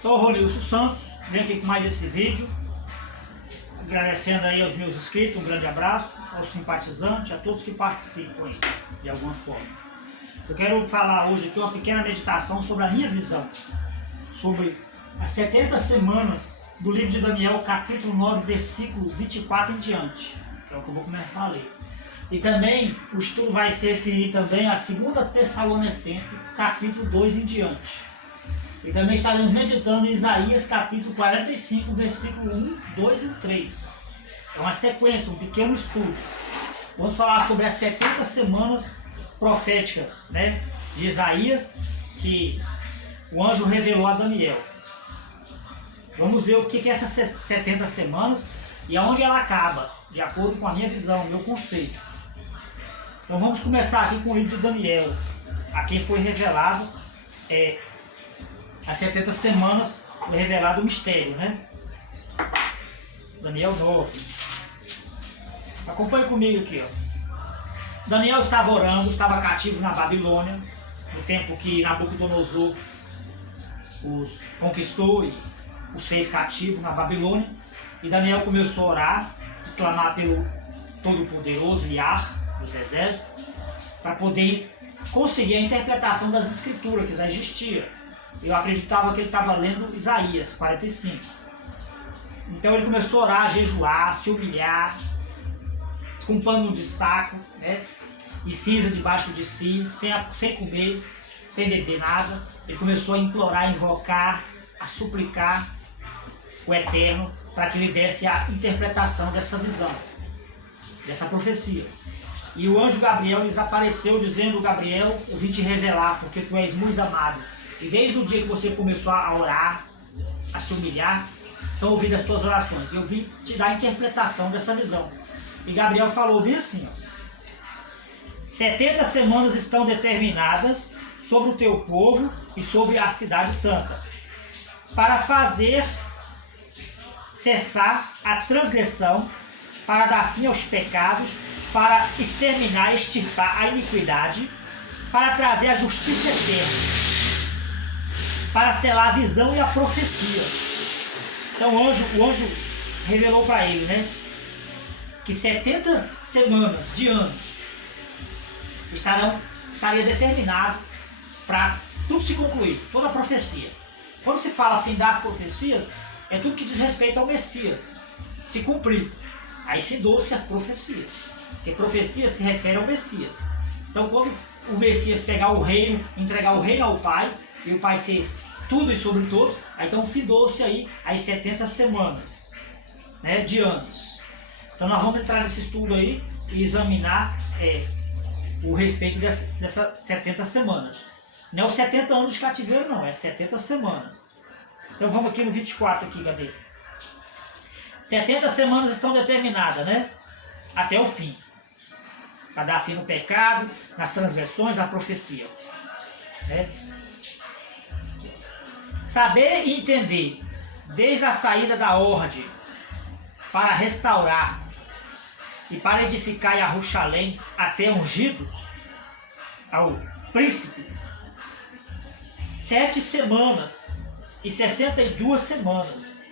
Sou o Ronilson Santos, venho aqui com mais esse vídeo, agradecendo aí aos meus inscritos, um grande abraço, aos simpatizantes, a todos que participam aí, de alguma forma. Eu quero falar hoje aqui uma pequena meditação sobre a minha visão, sobre as 70 semanas do livro de Daniel, capítulo 9, versículo 24 em diante, que é o que eu vou começar a ler. E também o estudo vai se referir também a 2 Tessalonicenses, capítulo 2 em diante. E também estaremos meditando em Isaías, capítulo 45, versículo 1, 2 e 3. É uma sequência, um pequeno estudo. Vamos falar sobre as 70 semanas proféticas, né, de Isaías, que o anjo revelou a Daniel. Vamos ver o que é essas 70 semanas e aonde ela acaba, de acordo com a minha visão, meu conceito. Então vamos começar aqui com o livro de Daniel, a quem foi revelado as 70 semanas, foi revelado o mistério, né? Daniel 9. Acompanhe comigo aqui, ó. Daniel estava orando, estava cativo na Babilônia, no tempo que Nabucodonosor os conquistou e os fez cativos na Babilônia. E Daniel começou a orar e clamar pelo Todo-Poderoso Yahvé dos exércitos, para poder conseguir a interpretação das escrituras que já existia. Eu acreditava que ele estava lendo Isaías 45. Então ele começou a orar, a jejuar, a se humilhar, com pano de saco, né, e cinza debaixo de si, sem comer, sem beber nada. Ele começou a implorar, a invocar, a suplicar o Eterno para que lhe desse a interpretação dessa visão, dessa profecia. E o anjo Gabriel lhes apareceu dizendo: Gabriel, eu vim te revelar porque tu és muito amado. E desde o dia que você começou a orar, a se humilhar, são ouvidas as tuas orações. Eu vim te dar a interpretação dessa visão. E Gabriel falou bem assim, ó: 70 semanas estão determinadas sobre o teu povo e sobre a cidade santa, para fazer cessar a transgressão, para dar fim aos pecados, para exterminar e extirpar a iniquidade, para trazer a justiça eterna, para selar a visão e a profecia. Então o anjo revelou para ele, né, que 70 semanas de anos estaria determinado para tudo se concluir, toda a profecia. Quando se fala findar as profecias, é tudo que diz respeito ao Messias se cumprir. Aí findou-se as profecias, porque profecia se refere ao Messias. Então quando o Messias pegar o reino, entregar o reino ao Pai, e o Pai ser tudo e sobre todos, aí então findou-se aí as 70 semanas, né, de anos. Então nós vamos entrar nesse estudo aí e examinar o respeito dessas 70 semanas. Não é os 70 anos de cativeiro, não, é 70 semanas. Então vamos aqui no 24 aqui, cadê? 70 semanas estão determinadas, né, até o fim, para dar fim no pecado, nas transgressões, na profecia, né? Saber e entender, desde a saída da ordem para restaurar e para edificar Jerusalém até ungido ao príncipe, 7 semanas e 62 semanas.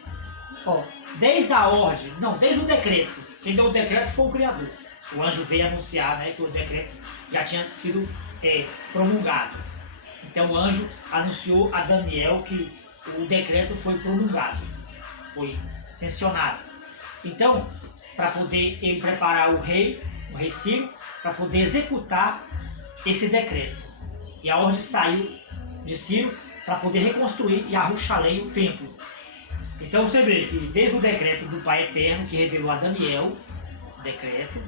Ó, desde a ordem, não, desde o decreto. Quem deu o decreto foi o Criador. O anjo veio anunciar, né, que o decreto já tinha sido promulgado. Então o anjo anunciou a Daniel que o decreto foi promulgado, foi sancionado. Então, para poder ele preparar o rei Ciro, para poder executar esse decreto. E a ordem saiu de Ciro para poder reconstruir Jerusalém, o templo. Então você vê que desde o decreto do Pai Eterno, que revelou a Daniel, o decreto,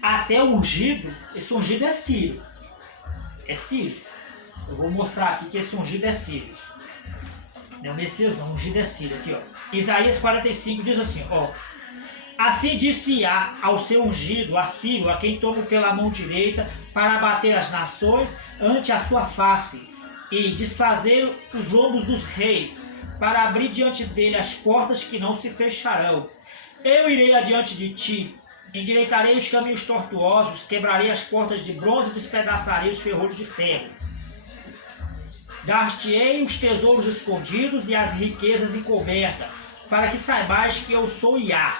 até o ungido, esse ungido é Ciro. É Ciro. Eu vou mostrar aqui que esse ungido é Ciro. Não é o Messias não, o ungido é Ciro. Aqui, ó. Isaías 45 diz assim, ó: assim disse-á ao seu ungido, a Ciro, a quem tomo pela mão direita, para abater as nações ante a sua face, e desfazer os lombos dos reis, para abrir diante dele as portas que não se fecharão. Eu irei adiante de ti, endireitarei os caminhos tortuosos, quebrarei as portas de bronze e despedaçarei os ferrolhos de ferro. dar-te-ei os tesouros escondidos e as riquezas encobertas, para que saibais que eu sou Iá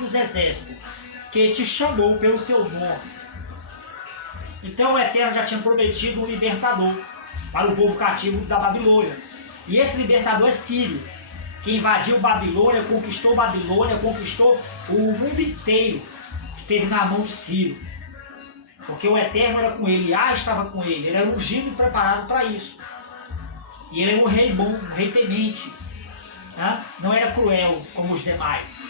dos exércitos, que te chamou pelo teu nome. Então o Eterno já tinha prometido um libertador para o povo cativo da Babilônia. E esse libertador é Ciro, que invadiu Babilônia, conquistou o mundo inteiro. Esteve na mão de Ciro. Porque o Eterno era com ele, Iá estava com ele, ele era ungido e preparado para isso. E ele era um rei bom, um rei temente. Né? Não era cruel como os demais.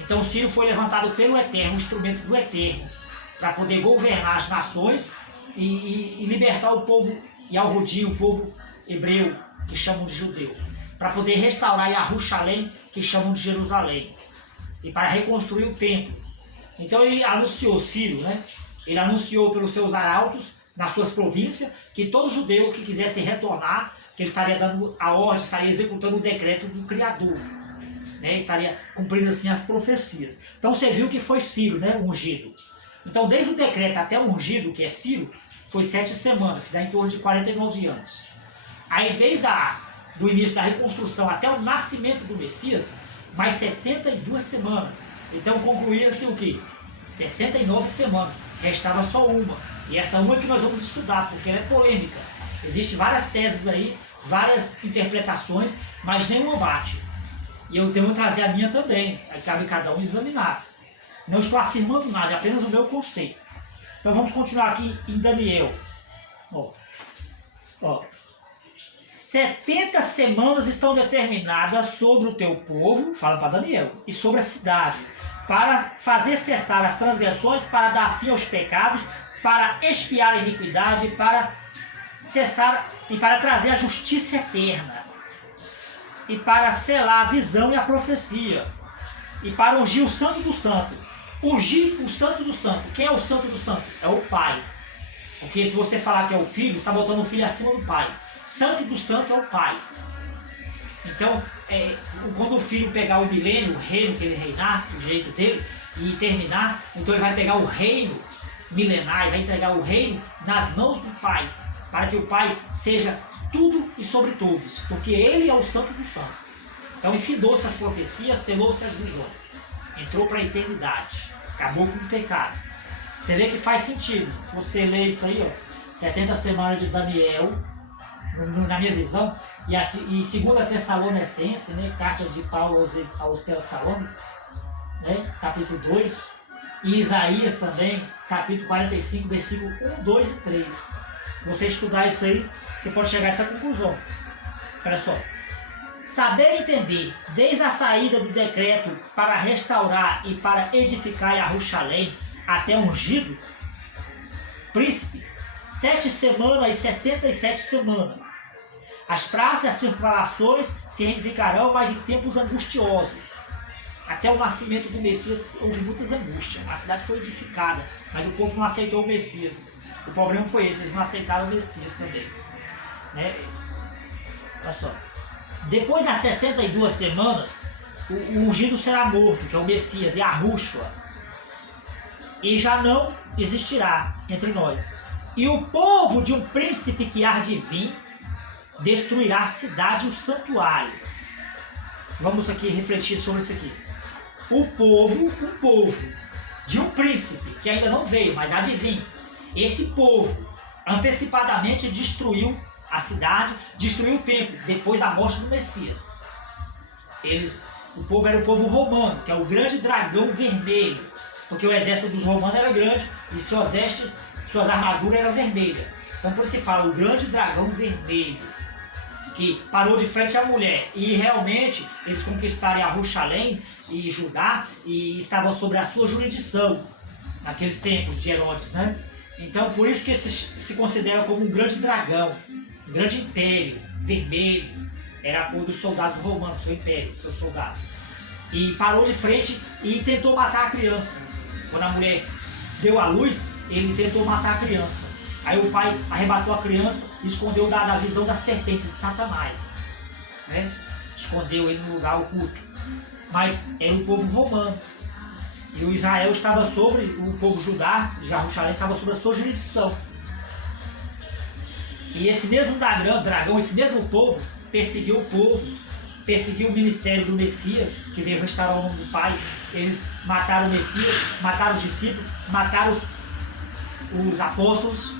Então Ciro foi levantado pelo Eterno, um instrumento do Eterno, para poder governar as nações e libertar o povo Yahudi, o povo hebreu, que chamam de judeu, para poder restaurar Jerusalém, que chamam de Jerusalém, e para reconstruir o templo. Então ele anunciou, Ciro, né? Ele anunciou pelos seus arautos, nas suas províncias, que todo judeu que quisesse retornar, que ele estaria dando a ordem, estaria executando o decreto do Criador, né? Estaria cumprindo assim as profecias. Então você viu que foi Ciro, né? O ungido. Então desde o decreto até o ungido, que é Ciro, foi 7 semanas, que dá em torno de 49 anos. Aí desde do início da reconstrução até o nascimento do Messias, mais 62 semanas. Então concluía-se o quê? 69 semanas. Restava só uma. E essa uma que nós vamos estudar, porque ela é polêmica. Existem várias teses aí, várias interpretações, mas nenhuma bate. E eu tenho que trazer a minha também. Aí cabe cada um examinar. Não estou afirmando nada, é apenas o meu conceito. Então vamos continuar aqui em Daniel. 70 semanas estão determinadas sobre o teu povo, fala para Daniel, e sobre a cidade, para fazer cessar as transgressões, para dar fim aos pecados, para expiar a iniquidade, para cessar e para trazer a justiça eterna, e para selar a visão e a profecia, e para ungir o santo do santo. Ungir o santo do santo. Quem é o santo do santo? É o Pai. Porque se você falar que é o Filho, você está botando o Filho acima do Pai. Santo do santo é o Pai. Então, quando o Filho pegar o milênio, o reino que ele reinar, o jeito dele, e terminar, então ele vai pegar o reino milenar, e vai entregar o reino nas mãos do Pai, para que o Pai seja tudo e sobre todos, porque ele é o santo do santo. Então, enfindou-se as profecias, selou-se as visões, entrou para a eternidade, acabou com o pecado. Você vê que faz sentido. Se você ler isso aí, 70 semanas de Daniel, na minha visão, e 2 Tessalonicenses, né, carta de Paulo aos Tessalônicos, né, capítulo 2, e Isaías também, capítulo 45, versículo 1, 2 e 3. Se você estudar isso aí, você pode chegar a essa conclusão. Olha só. Saber entender, desde a saída do decreto para restaurar e para edificar Jerusalém até ungido, príncipe, 7 semanas e 67 semanas. As praças e as circunvalações se edificarão, mas em tempos angustiosos. Até o nascimento do Messias houve muitas angústias. A cidade foi edificada, mas o povo não aceitou o Messias. O problema foi esse, eles não aceitaram o Messias também. Né? Olha só. Depois das 62 semanas, o ungido será morto, que é o Messias, e a Rúshua. E já não existirá entre nós. E o povo de um príncipe que há de vir destruirá a cidade e o santuário. Vamos aqui refletir sobre isso aqui. O povo de um príncipe que ainda não veio, mas há de vir. Esse povo antecipadamente destruiu a cidade, destruiu o templo depois da morte do Messias. O povo era o povo romano, que é o grande dragão vermelho, porque o exército dos romanos era grande e suas vestes, suas armaduras eram vermelhas. Então por isso que fala o grande dragão vermelho, que parou de frente à mulher. E realmente eles conquistaram Jerusalém e Judá e estavam sobre a sua jurisdição naqueles tempos de Herodes, né? Então por isso que eles se consideram como um grande dragão, um grande império vermelho. Era a cor dos soldados romanos, seu império, dos seus soldados. E parou de frente e tentou matar a criança. Quando a mulher deu à luz, ele tentou matar a criança. Aí o pai arrebatou a criança e escondeu da visão da serpente de Satanás. Né? Escondeu ele no lugar oculto. Mas era o povo romano. E o Israel estava sobre, o povo Judá, Jerusalém estava sobre a sua jurisdição. que esse mesmo dragão, esse mesmo povo, perseguiu o povo, perseguiu o ministério do Messias, que veio restaurar o nome do Pai. Eles mataram o Messias, mataram os discípulos, mataram os apóstolos,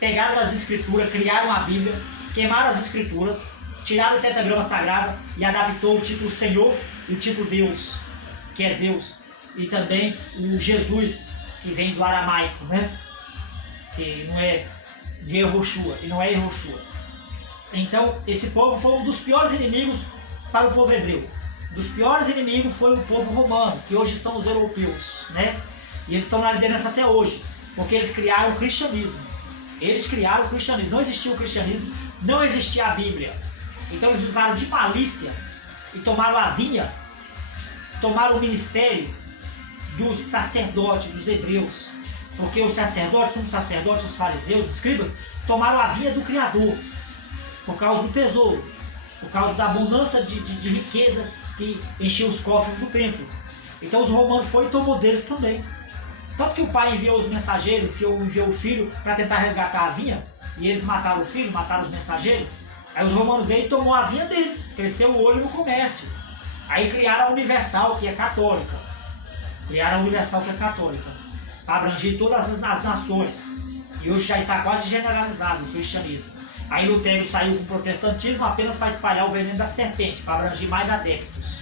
pegaram as escrituras, criaram a Bíblia, queimaram as escrituras, tiraram o tetragrama sagrado e adaptou o título Senhor e o título Deus, que é Zeus, e também o Jesus, que vem do aramaico, né? Que não é de Yehoshua, e não é Yehoshua. Então, esse povo foi um dos piores inimigos para o povo hebreu. Dos piores inimigos foi o povo romano, que hoje são os europeus, né? E eles estão na liderança até hoje, porque eles criaram o cristianismo. Eles criaram o cristianismo. Não existia o cristianismo, não existia a Bíblia. Então eles usaram de malícia e tomaram a vinha, tomaram o ministério dos sacerdotes, dos hebreus. Porque os sacerdotes, os fariseus, os escribas, tomaram a vinha do Criador, por causa do tesouro, por causa da abundância de riqueza que enchia os cofres do templo. Então os romanos foram e tomou deles também. Tanto que o pai enviou os mensageiros, enviou o filho para tentar resgatar a vinha, e eles mataram o filho, mataram os mensageiros. Aí os romanos veio e tomou a vinha deles, cresceu o olho no comércio. Aí criaram a Universal, que é católica. Criaram a Universal, que é católica, para abranger todas as nações. E hoje já está quase generalizado o cristianismo. Aí Lutero saiu com o protestantismo apenas para espalhar o veneno da serpente, para abranger mais adeptos.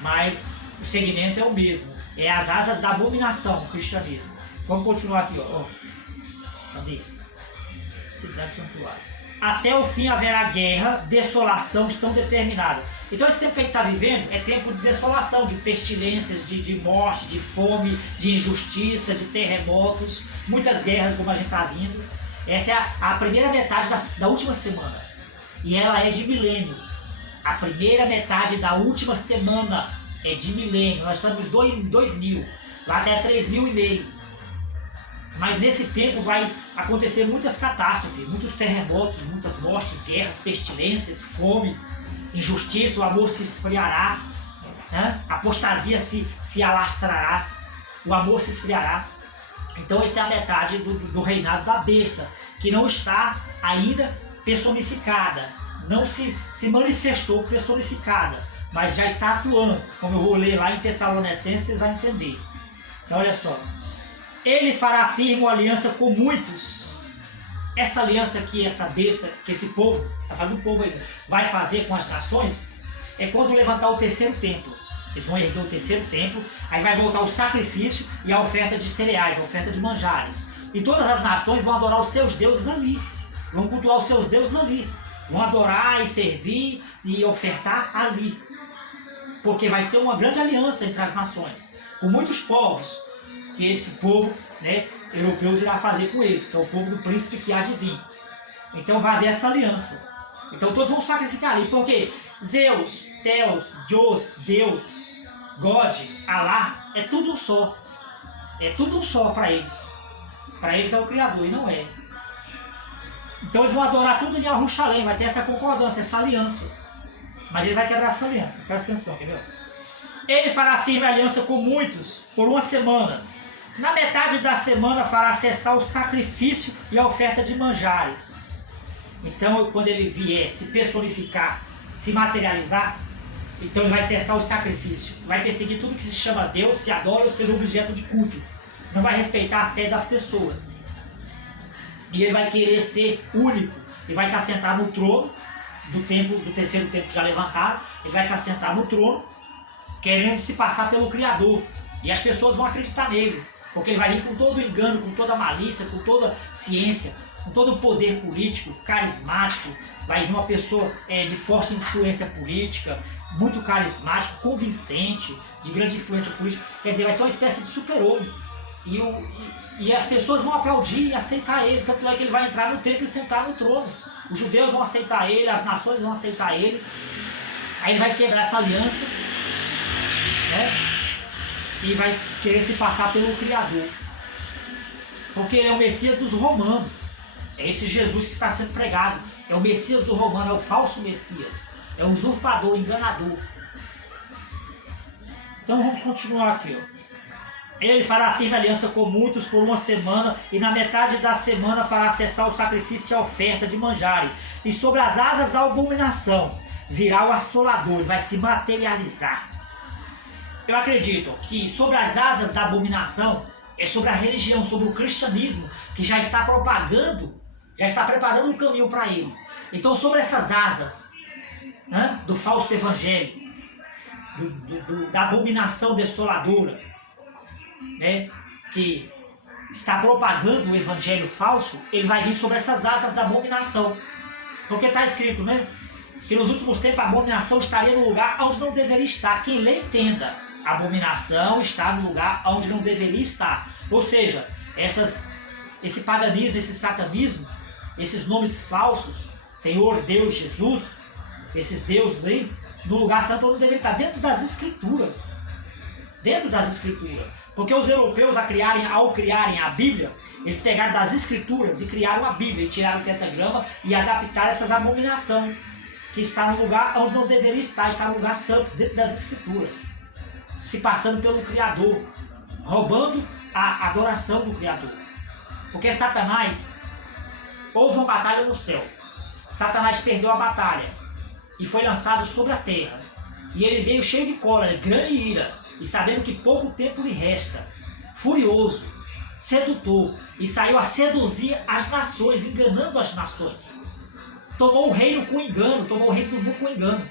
Mas o segmento é o mesmo. É as asas da abominação, o cristianismo. Vamos continuar aqui, ó. Cadê? Cidade santuário. Até o fim haverá guerra, desolação estão determinadas. Então esse tempo que a gente está vivendo é tempo de desolação, de pestilências, de morte, de fome, de injustiça, de terremotos, muitas guerras como a gente está vindo. Essa é a primeira metade da última semana. E ela é de milênio. A primeira metade da última semana é de milênio. Nós estamos em 2000, lá até 3000 e meio. Mas nesse tempo vai acontecer muitas catástrofes, muitos terremotos, muitas mortes, guerras, pestilências, fome, injustiça, o amor se esfriará, né? A apostasia se alastrará, o amor se esfriará. Então essa é a metade do reinado da besta, que não está ainda personificada, não se manifestou personificada, mas já está atuando, como eu vou ler lá em Tessalonicenses, vocês vão entender. Então olha só. Ele fará firme uma aliança com muitos. Essa aliança que essa besta, que esse povo, está falando do povo aí, vai fazer com as nações, é quando levantar o terceiro templo. Eles vão erguer o terceiro templo, aí vai voltar o sacrifício e a oferta de cereais, a oferta de manjares. E todas as nações vão adorar os seus deuses ali, vão cultuar os seus deuses ali, vão adorar e servir e ofertar ali. Porque vai ser uma grande aliança entre as nações, com muitos povos, que esse povo, né, europeus irá fazer com eles, que é o povo do príncipe que há de vir. Então vai haver essa aliança. Então todos vão sacrificar ali, porque Zeus, Theos, Deus, Deus, God, Alá, é tudo um só. É tudo um só para eles. Para eles é o Criador e não é. Então eles vão adorar tudo em Jerusalém, vai ter essa concordância, essa aliança. Mas ele vai quebrar essa aliança, presta atenção, entendeu? Ele fará firme aliança com muitos por uma semana. Na metade da semana fará cessar o sacrifício e a oferta de manjares. Então, quando ele vier se personificar, se materializar, então ele vai cessar o sacrifício. Vai perseguir tudo que se chama Deus, se adora ou seja objeto de culto. Não vai respeitar a fé das pessoas. E ele vai querer ser único. Ele vai se assentar no trono do terceiro templo já levantado. Ele vai se assentar no trono, querendo se passar pelo Criador. E as pessoas vão acreditar nele. Porque ele vai vir com todo o engano, com toda a malícia, com toda a ciência, com todo o poder político, carismático. Vai vir uma pessoa de forte influência política, muito carismático, convincente, de grande influência política. Quer dizer, vai ser uma espécie de super-homem. E as pessoas vão aplaudir e aceitar ele. Tanto é que ele vai entrar no templo e sentar no trono. Os judeus vão aceitar ele, as nações vão aceitar ele. Aí ele vai quebrar essa aliança, né? E vai querer se passar pelo Criador. Porque ele é o Messias dos romanos. É esse Jesus que está sendo pregado. É o Messias do romano, é o falso Messias. É o usurpador, enganador. Então vamos continuar aqui, ó. Ele fará firme aliança com muitos por uma semana, e na metade da semana fará cessar o sacrifício e a oferta de manjarem. E sobre as asas da abominação virá o assolador, vai se materializar. Eu acredito que sobre as asas da abominação é sobre a religião, sobre o cristianismo, que já está propagando, já está preparando um caminho para ele. Então, sobre essas asas, né, do falso evangelho, da abominação desoladora, né, que está propagando o evangelho falso, ele vai vir sobre essas asas da abominação. Porque está escrito, né, que nos últimos tempos a abominação estaria no lugar onde não deveria estar. Quem lê, entenda. A abominação está no lugar onde não deveria estar. Ou seja, esse paganismo, esse satanismo, esses nomes falsos, Senhor, Deus, Jesus, esses deuses aí, no lugar santo não deveria estar, dentro das escrituras. Dentro das escrituras. Porque os europeus, ao criarem a Bíblia, eles pegaram das escrituras e criaram a Bíblia, e tiraram o tetagrama e adaptaram essas abominações, que está no lugar onde não deveria estar, está no lugar santo, dentro das escrituras, se passando pelo Criador, roubando a adoração do Criador. Porque Satanás, houve uma batalha no céu, Satanás perdeu a batalha e foi lançado sobre a terra, e ele veio cheio de cólera, grande ira, e sabendo que pouco tempo lhe resta, furioso, sedutor, e saiu a seduzir as nações, enganando as nações. Tomou o reino com engano, tomou o reino do mundo com engano.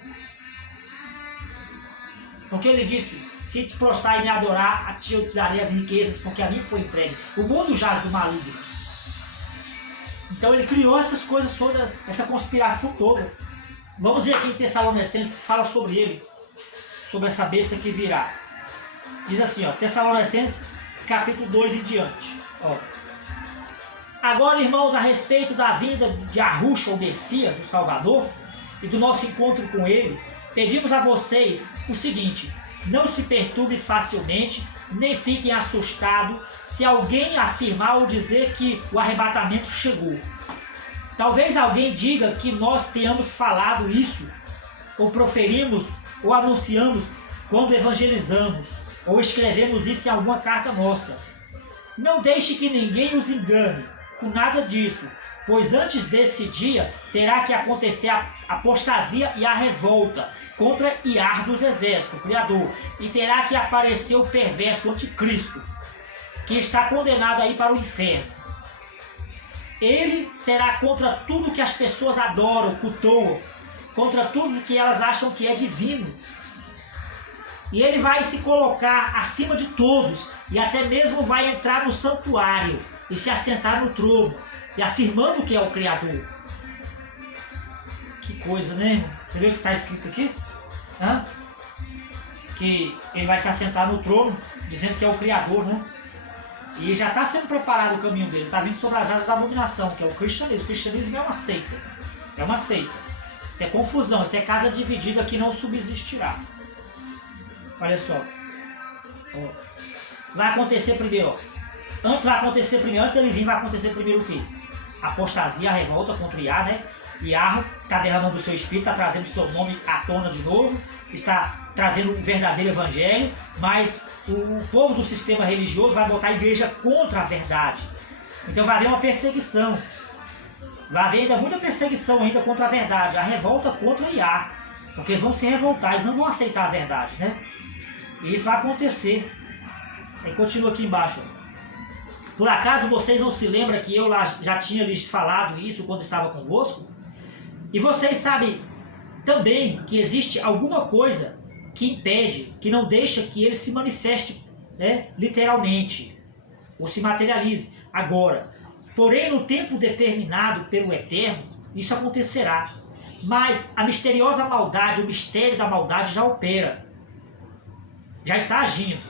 Porque ele disse: se te prostrar e me adorar, a ti eu te darei as riquezas, porque a mim foi entregue. O mundo jaz do maligno. Então ele criou essas coisas toda, essa conspiração toda. Vamos ver aqui em Tessalonicenses, fala sobre ele, sobre essa besta que virá. Diz assim, ó, Tessalonicenses, capítulo 2 em diante. Ó. Agora, irmãos, a respeito da vinda de Yahushua, o Messias, o Salvador, e do nosso encontro com ele, pedimos a vocês o seguinte: não se perturbe facilmente, nem fiquem assustados se alguém afirmar ou dizer que o arrebatamento chegou. Talvez alguém diga que nós tenhamos falado isso, ou proferimos, ou anunciamos quando evangelizamos, ou escrevemos isso em alguma carta nossa. Não deixe que ninguém os engane com nada disso, pois antes desse dia terá que acontecer a apostasia e a revolta contra Iar dos exércitos, o Criador, e terá que aparecer o perverso anticristo, que está condenado aí para o inferno. Ele será contra tudo que as pessoas adoram, cultuam, contra tudo que elas acham que é divino. E ele vai se colocar acima de todos, e até mesmo vai entrar no santuário e se assentar no trono, e afirmando que é o Criador. Que coisa, né, irmão? Você viu o que está escrito aqui? Hã? Que ele vai se assentar no trono, dizendo que é o Criador, né? E já está sendo preparado o caminho dele, está vindo sobre as asas da abominação, que é o cristianismo. O cristianismo é uma seita. É uma seita. Isso é confusão, isso é casa dividida que não subsistirá. Olha só. Ó. Vai acontecer primeiro, ó. Antes dele vir, vai acontecer primeiro o quê? A apostasia, a revolta contra Iar, né? Iar está derramando o seu espírito, está trazendo o seu nome à tona de novo, está trazendo o verdadeiro evangelho, mas o povo do sistema religioso vai botar a igreja contra a verdade. Então vai haver uma perseguição. Vai haver ainda muita perseguição ainda contra a verdade, a revolta contra Iar, porque eles vão se revoltar, eles não vão aceitar a verdade, né? E isso vai acontecer. Aí continua aqui embaixo. Por acaso vocês não se lembram que eu lá já tinha lhes falado isso quando estava convosco? E vocês sabem também que existe alguma coisa que impede, que não deixa que ele se manifeste, né, literalmente, ou se materialize agora. Porém, no tempo determinado pelo Eterno, isso acontecerá. Mas a misteriosa maldade, o mistério da maldade já opera, já está agindo.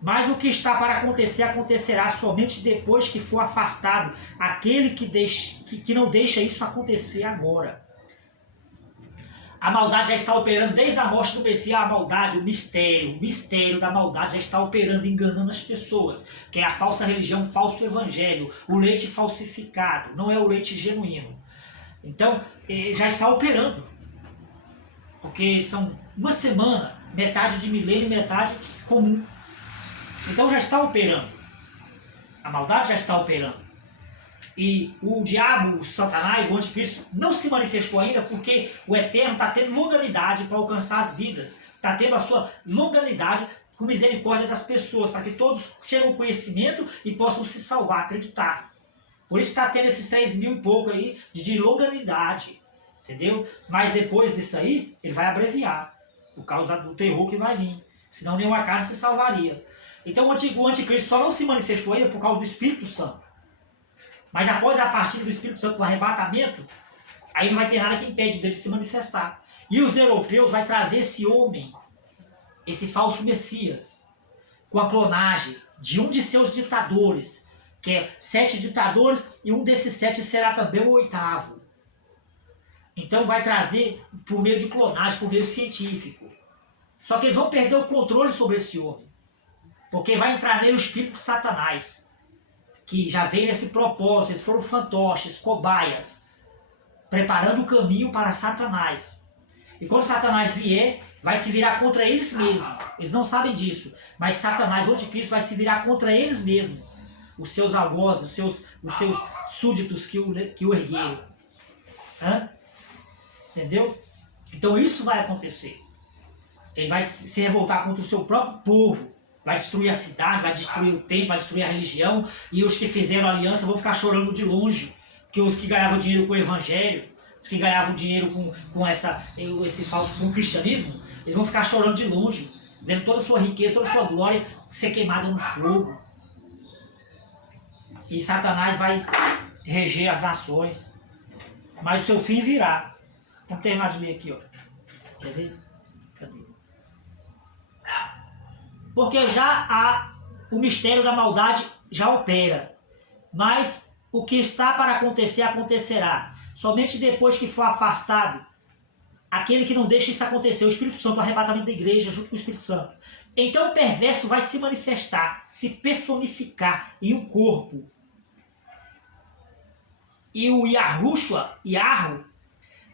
Mas o que está para acontecer, acontecerá somente depois que for afastado aquele que não deixa isso acontecer agora. A maldade já está operando desde a morte do Messias. A maldade, o mistério da maldade já está operando, enganando as pessoas. Que é a falsa religião, o falso evangelho, o leite falsificado, não é o leite genuíno. Então, já está operando. Porque são uma semana, metade de milênio e metade comum. Então já está operando. A maldade já está operando. E o diabo, o Satanás, o anticristo, não se manifestou ainda porque o Eterno está tendo longanimidade para alcançar as vidas. Está tendo a sua longanimidade com misericórdia das pessoas, para que todos cheguem ao conhecimento e possam se salvar, acreditar. Por isso está tendo esses 3.000 e pouco aí de longanimidade. Entendeu? Mas depois disso aí, ele vai abreviar. Por causa do terror que vai vir. Senão nenhuma carne se salvaria. Então o anticristo só não se manifestou ainda por causa do Espírito Santo. Mas após a partida do Espírito Santo, do arrebatamento, aí não vai ter nada que impede dele se manifestar. E os europeus vai trazer esse homem, esse falso Messias, com a clonagem de um de seus ditadores, que é 7 ditadores, e um desses 7 será também o 8º. Então vai trazer por meio de clonagem, por meio científico. Só que eles vão perder o controle sobre esse homem. Porque vai entrar nele o espírito de Satanás, que já veio nesse propósito. Eles foram fantoches, cobaias, preparando o caminho para Satanás. E quando Satanás vier, vai se virar contra eles mesmos. Eles não sabem disso. Mas Satanás, o anticristo, vai se virar contra eles mesmos. Os seus algozes, os seus súditos que o ergueram. Entendeu? Então isso vai acontecer. Ele vai se revoltar contra o seu próprio povo. Vai destruir a cidade, vai destruir o templo, vai destruir a religião. E os que fizeram aliança vão ficar chorando de longe. Porque os que ganhavam dinheiro com o evangelho, os que ganhavam dinheiro com esse falso, com o cristianismo, eles vão ficar chorando de longe, vendo toda a sua riqueza, toda a sua glória ser queimada no fogo. E Satanás vai reger as nações. Mas o seu fim virá. Vamos terminar de ler aqui, ó. Quer ver? Cadê? Porque já o mistério da maldade já opera. Mas o que está para acontecer, acontecerá. Somente depois que for afastado aquele que não deixa isso acontecer, o Espírito Santo, o arrebatamento da igreja junto com o Espírito Santo. Então o perverso vai se manifestar, se personificar em um corpo. E o Yahushua,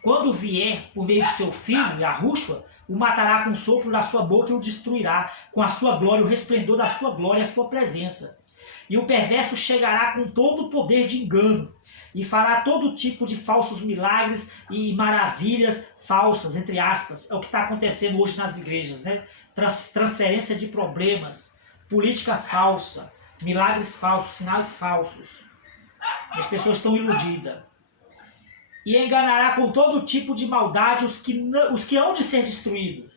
quando vier por meio do seu filho, Yahushua, o matará com o sopro da sua boca e o destruirá com a sua glória, o resplendor da sua glória e a sua presença. E o perverso chegará com todo o poder de engano e fará todo tipo de falsos milagres e maravilhas falsas, entre aspas. É o que está acontecendo hoje nas igrejas, né? Transferência de problemas, política falsa, milagres falsos, sinais falsos. As pessoas estão iludidas. E enganará com todo tipo de maldade os que hão de ser destruídos.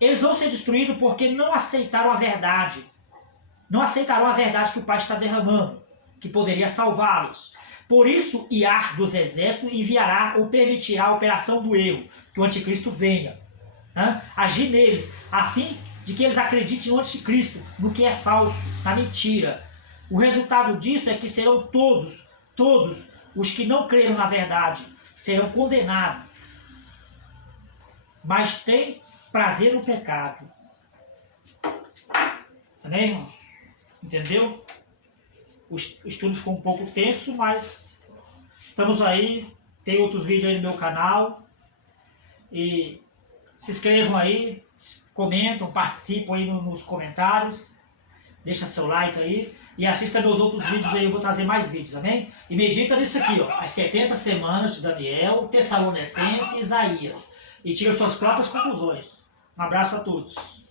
Eles vão ser destruídos porque não aceitaram a verdade. Não aceitarão a verdade que o Pai está derramando, que poderia salvá-los. Por isso, Iá dos exércitos enviará ou permitirá a operação do erro, que o anticristo venha. Agir neles, a fim de que eles acreditem no anticristo, no que é falso, na mentira. O resultado disso é que serão todos os que não creram na verdade, serão condenados. Mas tem prazer no pecado. Amém, irmãos? Entendeu? O estudo ficou um pouco tenso, mas estamos aí. Tem outros vídeos aí no meu canal. E se inscrevam aí, comentam, participam aí nos comentários. Deixa seu like aí. E assista meus outros vídeos aí, eu vou trazer mais vídeos, amém? E medita nisso aqui, ó. As 70 semanas de Daniel, Tessalonicenses e Isaías. E tira suas próprias conclusões. Um abraço a todos.